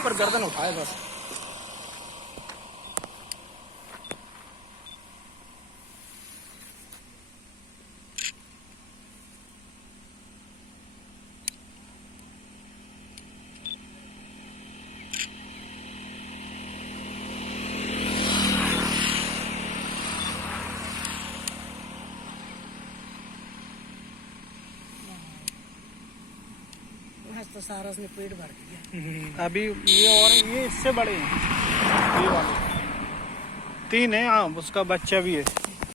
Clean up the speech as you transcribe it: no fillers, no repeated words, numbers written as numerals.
ऊपर गर्दन उठाए बस। तो सारस ने पेट भर दिया। अभी ये और ये इससे बड़े हैं, ये वाले 3 है। हाँ उसका बच्चा भी है।